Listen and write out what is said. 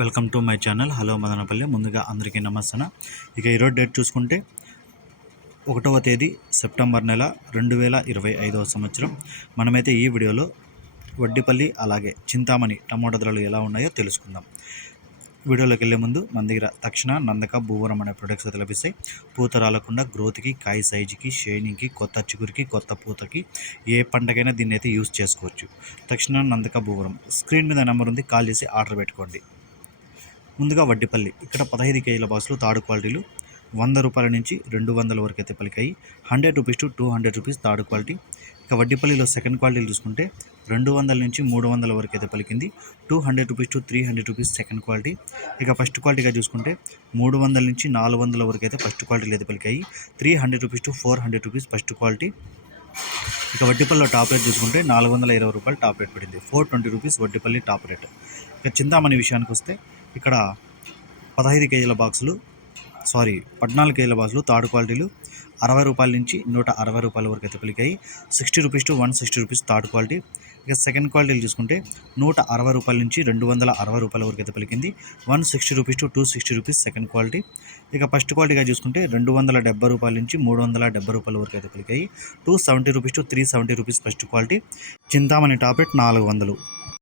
Welcome to my channel. Hello Madanapalle. ముందుగా అందరికీ నమస్తే ఇక ఈరోజు డేట్ చూసుకుంటే ఒకటవ తేదీ సెప్టెంబర్ నెల రెండు వేల ఇరవై ఐదవ సంవత్సరం. మనమైతే ఈ వీడియోలో వడ్డిపల్లి అలాగే చింతామణి టమోటా ధరలు ఎలా ఉన్నాయో తెలుసుకుందాం. వీడియోలోకి వెళ్ళే ముందు మన దగ్గర తక్షణ నందక భూవరం అనే ప్రొడక్ట్స్ అయితే లభిస్తాయి. పూత రాలకుండా గ్రోత్కి కాయ సైజుకి షైనింగ్కి కొత్త చిగురికి కొత్త పూతకి ఏ పంటకైనా దీన్ని అయితే యూస్ చేసుకోవచ్చు. తక్షణ నందక భూవరం. స్క్రీన్ మీద నెంబర్ ఉంది. కాల్ చేసి ఆర్డర్ పెట్టుకోండి. ముందుగా వడ్డిపల్లి. ఇక్కడ పదహైదు కేజీల బాక్సులు తాడు క్వాలిటీలు వంద రూపాయల నుంచి రెండు వందల వరకు అయితే పలికాయి. Hundred rupees to two hundred rupees third quality. ఇక వడ్డిపల్లిలో సెకండ్ క్వాలిటీలు చూసుకుంటే రెండు వందల నుంచి మూడు వందల వరకు అయితే పలికింది. Two hundred rupees to three hundred rupees second quality. ఇక ఫస్ట్ క్వాలిటీగా చూసుకుంటే మూడు వందల నుంచి నాలుగు వందల వరకు అయితే ఫస్ట్ క్వాలిటీలు అయితే పలికాయి. Three hundred rupees to four hundred rupees first quality. ఇక వడ్డిపల్లిలో టాప్ రేట్ చూసుకుంటే నాలుగు వందల ఇరవై రూపాయలు టాప్ రేట్ పడింది. Four twenty rupees Vaddipalli top rate. ఇక చింతామణి విషయానికి వస్తే ఇక్కడ పదహైదు కేజీల బాక్సులు సారీ పద్నాలుగు కేజీల బాక్సులు థర్డ్ క్వాలిటీలు అరవై రూపాయల నుంచి నూట అరవై రూపాయల వరకు అయితే పలికాయి. Sixty rupees to one sixty rupees third quality. ఇక సెకండ్ క్వాలిటీలు చూసుకుంటే నూట అరవై రూపాయల నుంచి రెండు వందల అరవై రూపాయల వరకు అయితే పలికింది. One sixty rupees to two sixty rupees second quality. ఇక ఫస్ట్ క్వాలిటీగా చూసుకుంటే రెండు వందల డెబ్బై రూపాయల నుంచి మూడు వందల డెబ్బై రూపాయల వరకు అయితే పలికాయి. Two seventy rupees to three seventy rupees first quality. Chintamani tablet నాలుగు వందలు.